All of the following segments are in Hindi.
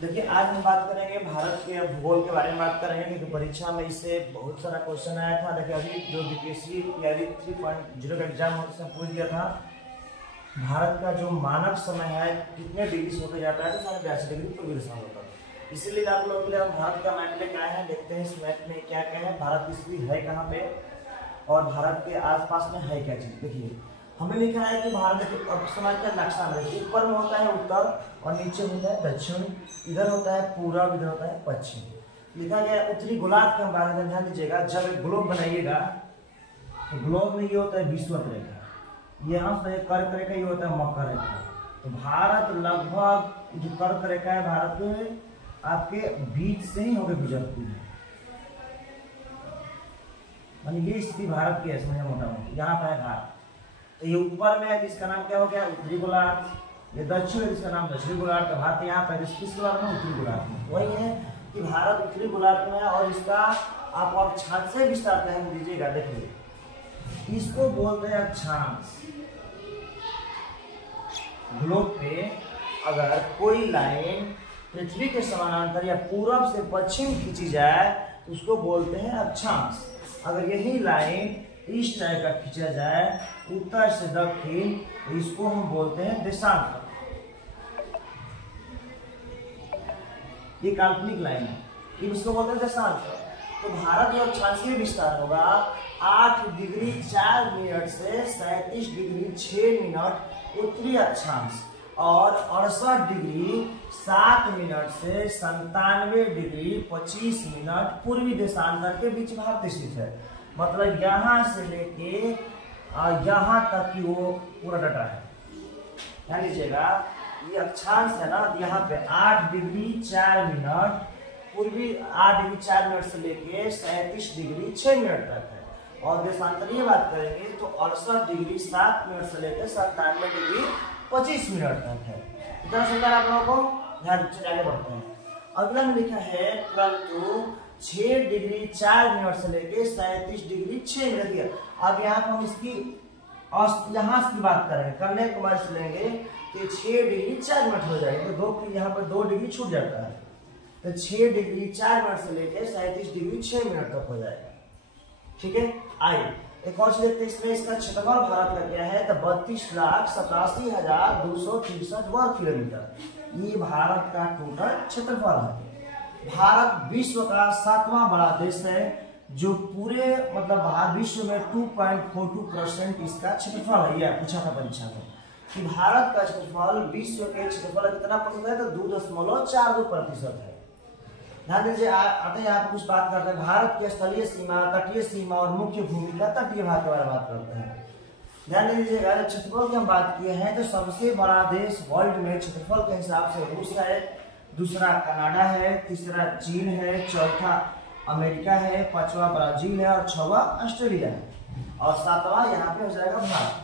देखिए आज हम बात करेंगे भारत के भूगोल के बारे में बात करेंगे, क्योंकि परीक्षा में इससे बहुत सारा क्वेश्चन आया था। देखिए अभी जो बीपीएससी या 3.0 का एग्जाम हो उसमें पूछ दिया था भारत का जो मानक समय है कितने डिग्री से होकर जाता है, तो 82 डिग्री पूर्वी दिशा में होता है। इसीलिए आप लोगों के लिए हम भारत का मैप लेकर आए हैं। देखते हैं इस मैप में क्या क्या है, भारत की स्थिति है कहाँ पे और भारत के आसपास में है क्या चीज। देखिए हमें लिखा है कि भारत के समय का नक्शा में ऊपर में होता है उत्तर और नीचे होता है दक्षिण, इधर होता है पूरब, इधर होता है पश्चिम। लिखा गया है उत्तरी गोलार्ध के बारे में ध्यान दीजिएगा। जब एक ग्लोब बनाइएगा तो ग्लोब में ये होता है विषुवत रेखा, यहाँ से कर्क रेखा ये होता है मकर रेखा। तो भारत लगभग जो कर्क रेखा है भारत में आपके बीच से ही होकर गुजरती है, ये स्थिति भारत की है समझ मोटा मोटी। यहाँ पर है भारत, तो ये ऊपर में है जिसका नाम क्या हो गया उत्तरी गोलार्ध, ये दक्षिण है जिसका नाम दक्षिणी गोलार्ध। तो भारत यहाँ पर किस गोलार्ध में उत्तरी गोलार्ध में। वही है कि भारत उत्तरी गोलार्ध में है और इसका आप छात से विस्तार ध्यान दीजिएगा। देखिए इसको बोलते हैं अक्षांश। ग्लोब पे अगर कोई लाइन पृथ्वी के समानांतर या पूरब से पश्चिम खींची जाए तो उसको बोलते हैं अक्षांश। अगर यही लाइन इस टाइप का खींचा जाए उत्तर से दक्षिण तो इसको हम बोलते हैं देशांतर। ये काल्पनिक लाइन है, इसको बोलते हैं देशांतर। तो भारत में अक्षांशीय विस्तार होगा 8 डिग्री 4 मिनट से 37 डिग्री 6 मिनट उत्तरी अक्षांश और 68 डिग्री 7 मिनट से 97 डिग्री 25 मिनट पूर्वी देशांतर के बीच भारत स्थित है। मतलब यहाँ से लेके यहाँ तक की वो पूरा डाटा है। ध्यान दीजिएगा ये अक्षांश है ना, यहाँ पे 8 डिग्री 4 मिनट पूर्वी 8 डिग्री 4 मिनट से लेके 37 डिग्री 6 मिनट तक है। और देशांतरीय बात करेंगे तो 68 डिग्री 7 मिनट से लेकर 97 डिग्री 25 मिनट तक है। इतना सुंदर आप लोगों को ध्यान से आगे बढ़ते हैं। अगला में लिखा है परंतु 6 डिग्री 4 मिनट से लेके 37 डिग्री 6 मिनट। अब यहाँ पर हम इसकी यहाँ की बात करेंगे, कन्याकुमारी से लेंगे तो 6 डिग्री 4 मिनट हो जाएगी, तो यहाँ पर 2 डिग्री छूट जाता है। तो 6 डिग्री 4 मिनट से लेके 37 डिग्री 6 मिनट तक हो जाएगा। ठीक है, आइए एक और चीज देखते हैं। इसमें इसका क्षेत्रफल भारत का क्या है तो 32,87,263 वर्ग किलोमीटर। ये भारत का टोटल क्षेत्रफल है। भारत विश्व का 7वां बड़ा देश है जो पूरे मतलब विश्व में 2.42% इसका क्षेत्रफल है। यह पूछा था परीक्षा में कि भारत का क्षेत्रफल विश्व के क्षेत्रफल कितना प्रतिशत है तो 2.42% है। ध्यान दीजिए आते हैं आप कुछ बात करते हैं भारत की स्थलीय सीमा, तटीय सीमा और मुख्य भूमि का तटीय भाग के बारे में बात करते हैं। ध्यान दीजिएगा जब क्षेत्रफल की हम बात किए हैं तो सबसे बड़ा देश वर्ल्ड में क्षेत्रफल के हिसाब से रूस है, दूसरा कनाडा है, तीसरा चीन है, चौथा अमेरिका है, पांचवा ब्राजील है और 6वां ऑस्ट्रेलिया है और 7वां यहाँ पे हो जाएगा भारत।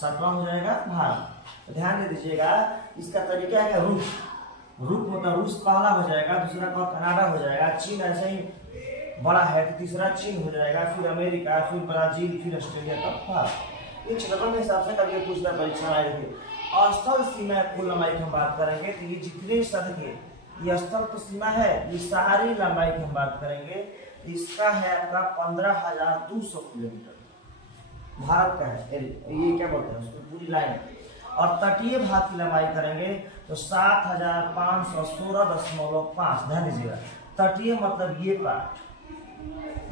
7वां हो जाएगा भारत। ध्यान दे दीजिएगा इसका तरीका है रूस मतलब रूस पहला हो जाएगा, दूसरा का कनाडा हो जाएगा, चीन ऐसे ही बड़ा है तो तीसरा चीन हो जाएगा, फिर अमेरिका, फिर ब्राजील, फिर ऑस्ट्रेलिया तक भारत। ये क्षेत्रफल के हिसाब से कभी पूछना परीक्षा आए थे। स्थल सीमा कुल लंबाई की हम बात करेंगे तो ये जितने सदके ये स्थल तो सीमा है, ये सारी लंबाई की हम बात करेंगे इसका है आपका 15,200 किलोमीटर भारत का है। ये क्या बोलते हैं उसको पूरी लाइन। और तटीय भाग की लंबाई करेंगे तो 7,516.5। ध्यान दीजिएगा तटीय मतलब ये पार्ट,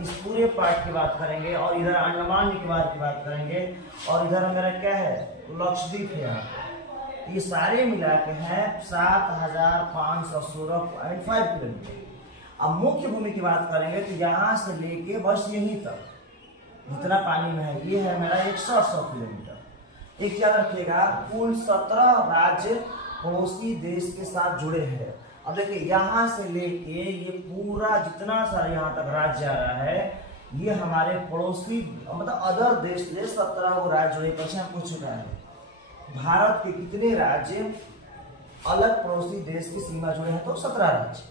इस पूरे पार्ट की बात करेंगे और इधर अंडमान निकोबार की बात करेंगे और इधर मेरा क्या है लक्षद्वीप है। यहाँ ये सारे मिला के हैं 7,516.5 किलोमीटर। अब मुख्य भूमि की बात करेंगे तो यहाँ से लेके बस यहीं तक जितना पानी में है ये है मेरा 100 किलोमीटर। एक याद रखिएगा कुल 17 राज्य पड़ोसी देश के साथ जुड़े हैं। अब देखिए यहाँ से लेके ये पूरा जितना सारा यहाँ तक राज्य आ रहा है ये हमारे पड़ोसी मतलब अदर देश से 17 वो राज्य जुड़े। क्वेश्चन पूछ चुका है भारत के कितने राज्य अलग पड़ोसी देश की सीमा जुड़े हैं तो 17 राज्य।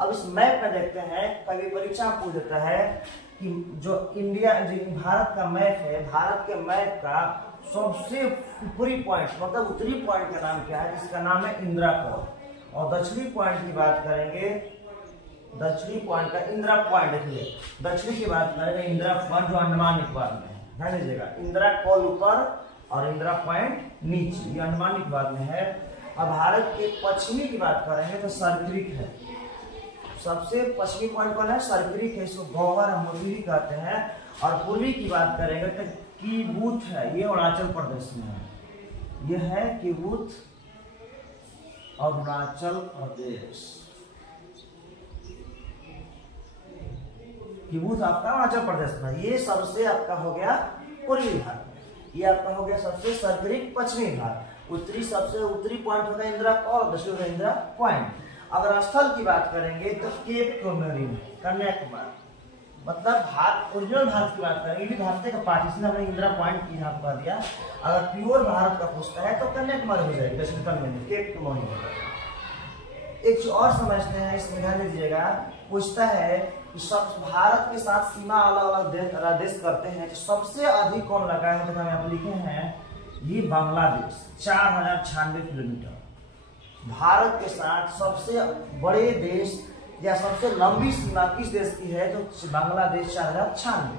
अब इस मैप में देखते हैं, कभी परीक्षा पूछ देता है कि जो इंडिया जो भारत का मैप है, भारत के मैप का सबसे ऊपरी पॉइंट मतलब उत्तरी पॉइंट का नाम क्या है, जिसका नाम है इंदिरा कॉल। और दक्षिणी पॉइंट की बात करेंगे, दक्षिणी पॉइंट का इंदिरा पॉइंट देखिए, दक्षिणी की बात करेंगे इंदिरा पॉइंट जो अंडमान निकोबार में है, ध्यान दीजिएगा। इंदिरा कॉल ऊपर और इंदिरा पॉइंट नीचे, ये अंडमान निकोबार में है। अब भारत के पश्चिमी की बात करेंगे तो सरक्रिक है, सबसे पश्चिमी पॉइंट कौन है, सरक्रिक है, इसको गौहर मोरली कहते हैं। और पूर्वी की बात करेंगे तो किबुथ है, ये अरुणाचल प्रदेश में है, ये है किबुथ अरुणाचल प्रदेश। किबुथ आपका अरुणाचल प्रदेश में, ये सबसे आपका हो गया पूर्वी भाग, ये आपका हो गया सबसे सरक्रिक पश्चिमी भाग। उत्तरी सबसे उत्तरी पॉइंट होगा इंदिरा कॉल, दक्षिणी इंदिरा पॉइंट। अगर स्थल की बात करेंगे तो केप कॉमोरिन कन्याकुमारी, मतलब भारत ओरिजिनल भारत की बात करेंगे, ये भी भारत का पार्ट, इसलिए हमने इंदिरा पॉइंट की यहाँ पर दिया। अगर प्योर भारत का पूछता है तो कन्याकुमारी हो जाएगी, दक्षिण में केप कॉमोरिन होगा। एक चीज और समझते हैं, इसमें ध्यान दीजिएगा, पूछता है कि सब भारत के साथ सीमा अलग अलग देश करते हैं, तो सबसे अधिक कौन लगा है, तो हम यहाँ पर लिखे हैं ये बांग्लादेश 4096 किलोमीटर। भारत के साथ सबसे बड़े देश या सबसे लंबी सीमा किस देश की है, तो बांग्लादेश 4096,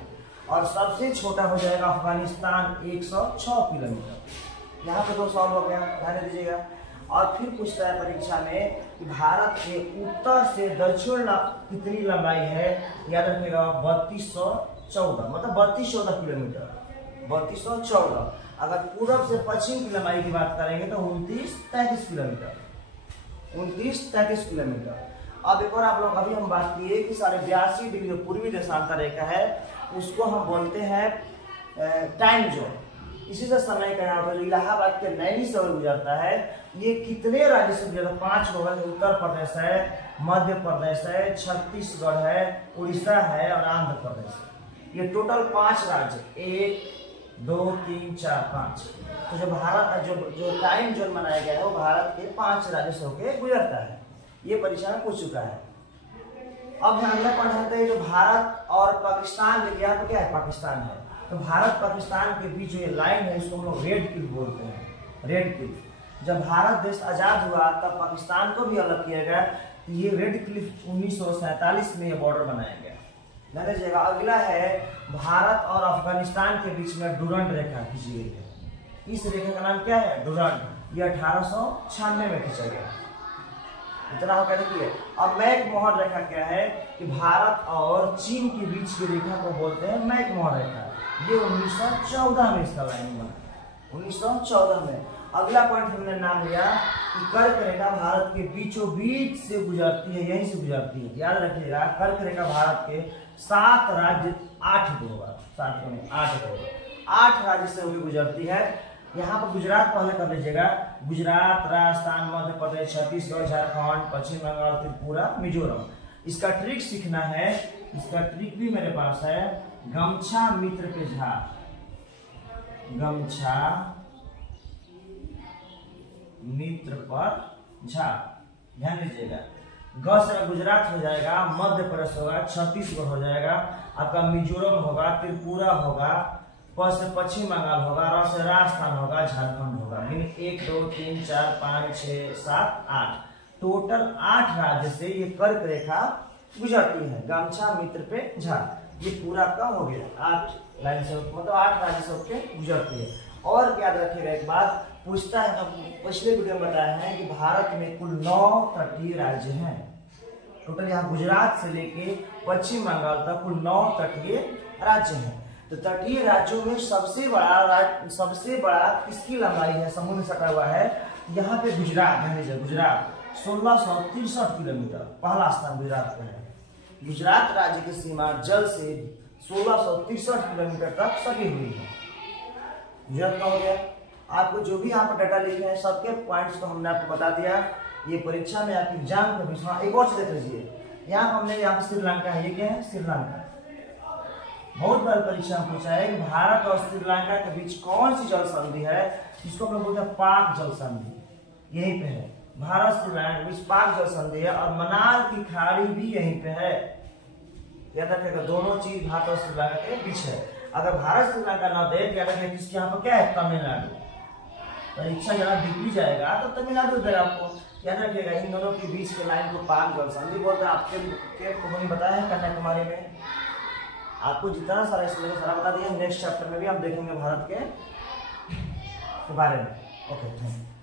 और सबसे छोटा हो जाएगा अफगानिस्तान 106 किलोमीटर। यहाँ पे 2 सवाल हो गया, ध्यान दीजिएगा। और फिर पूछता है परीक्षा में कि भारत के उत्तर से दक्षिण कितनी लंबाई है, याद रखिएगा 3214, मतलब 3214 किलोमीटर, 3214। अगर पूर्व से पश्चिम की लंबाई की बात करेंगे तो 2933 किलोमीटर, 2933 किलोमीटर। अब एक और आप लोग अभी हम बात किए कि 82.5 डिग्री पूर्वी देशांतर रेखा है, उसको हम बोलते हैं टाइम जोन। इसी से समय का यहाँ पर इलाहाबाद के नैनी से गुजरता है। ये कितने राज्य से गुजरता है, 5 गो है, उत्तर प्रदेश है, मध्य प्रदेश है, छत्तीसगढ़ है, उड़ीसा है और आंध्र प्रदेश है। ये टोटल 5 राज्य, 1 2 3 4 5। तो जो भारत जो टाइम जोन बनाया गया है वो भारत के 5 राज्यों से होकर गुजरता है। ये परीक्षा में पूछ चुका है। अब ध्यान में पढ़ते हैं जो भारत और पाकिस्तान, यहाँ पर क्या है, पाकिस्तान है, तो भारत पाकिस्तान के बीच जो ये लाइन है इसको हम लोग रेड क्लिफ बोलते हैं, रेड क्लिफ। जब भारत देश आजाद हुआ तब पाकिस्तान को भी अलग किया गया, तो ये रेड क्लिफ 1947 में ये बॉर्डर बनाया गया। ध्यान दीजिएगा। अगला है भारत और अफगानिस्तान के बीच में डुरंड रेखा खींची गई है। इस रेखा का नाम क्या है, डुरंड। ये 1896 में खींचा गया। इतना हो गया। देखिए अब मैक-मोहन रेखा क्या है कि भारत और चीन के बीच की रेखा को बोलते हैं मैक-मोहन रेखा। ये 1914 में इसका लाइन बना, 1914 में। अगला पॉइंट हमने नाम लिया कि कर्क रेखा भारत के बीचों बीच से गुजरती है, यहीं से गुजरती है। याद रखिएगा कर्क रेखा भारत के 7 राज्य 8 होगा, 8 राज्य से होकर गुजरती है। यहाँ पर गुजरात पहले कर लीजिएगा, गुजरात, राजस्थान, मध्य प्रदेश, छत्तीसगढ़, झारखंड, पश्चिम बंगाल, त्रिपुरा, मिजोरम। इसका ट्रिक सीखना है, इसका ट्रिक भी मेरे पास है। गमछा मित्र पे झाड़, गमछा मित्र पर झाड़, ध्यान दीजिएगा। ग से गुजरात हो जाएगा, मध्य प्रदेश होगा, छत्तीसगढ़ हो जाएगा, आपका मिजोरम होगा, त्रिपुरा होगा, प से पश्चिम बंगाल होगा, र से राजस्थान होगा, झारखंड होगा। 1 2 3 4 5 6 7 8 टोटल 8 राज्य से ये कर्क रेखा गुजरती है। गमछा मित्र पे झाड़, ये पूरा का हो गया 8 लाइन से, मतलब 8 राज्य से होकर गुजरती है। और याद रखिएगा एक बात पूछता है, पिछले वीडियो में बताया है कि भारत में कुल 9 तटीय राज्य हैं। टोटल यहाँ गुजरात से लेके पश्चिम बंगाल तक कुल 9 तटीय राज्य हैं। तो तटीय राज्यों में सबसे बड़ा किसकी लंबाई है, समुद्र सटा हुआ है, यहाँ पे गुजरात है। गुजरात 1663 किलोमीटर, पहला स्थान गुजरात पे है। गुजरात राज्य की सीमा जल से 1663 किलोमीटर तक सटी हुई है। गुजरात का हो गया। आपको जो भी यहाँ पर डाटा लिखे हैं सबके पॉइंट्स को हमने आपको बता दिया। ये परीक्षा में आपकी एग्जाम में भी। हाँ एक और चीज देख लीजिए, यहाँ हमने यहाँ श्रीलंका है, ये क्या है, श्रीलंका। बहुत बार परीक्षा में पूछा है कि भारत और श्रीलंका के बीच कौन सी जल संधि है, इसको हम लोग बोलते हैं पाक जल संधि। यहीं पे है, भारत श्रीलंका के बीच पाक जल संधि है, और मन्नार की खाड़ी भी यहीं पे है। याद रखिएगा दोनों चीज भारत और श्रीलंका के बीच है। अगर भारत श्रीलंका ना दे तो याद रखिए किसके यहाँ पर क्या है, तमिलनाडु। परीक्षा जहाँ डिग्री जाएगा तो तमिलनाडु देगा आपको, याद रखिएगा। इन दोनों के बीच के लाइन को पाक जल संधि बोलते हैं। आपके को बताया है कन्याकुमारी में, आपको जितना सारा इसमें सारा बता दिया। नेक्स्ट चैप्टर में भी हम देखेंगे भारत के बारे में। Okay, thank you.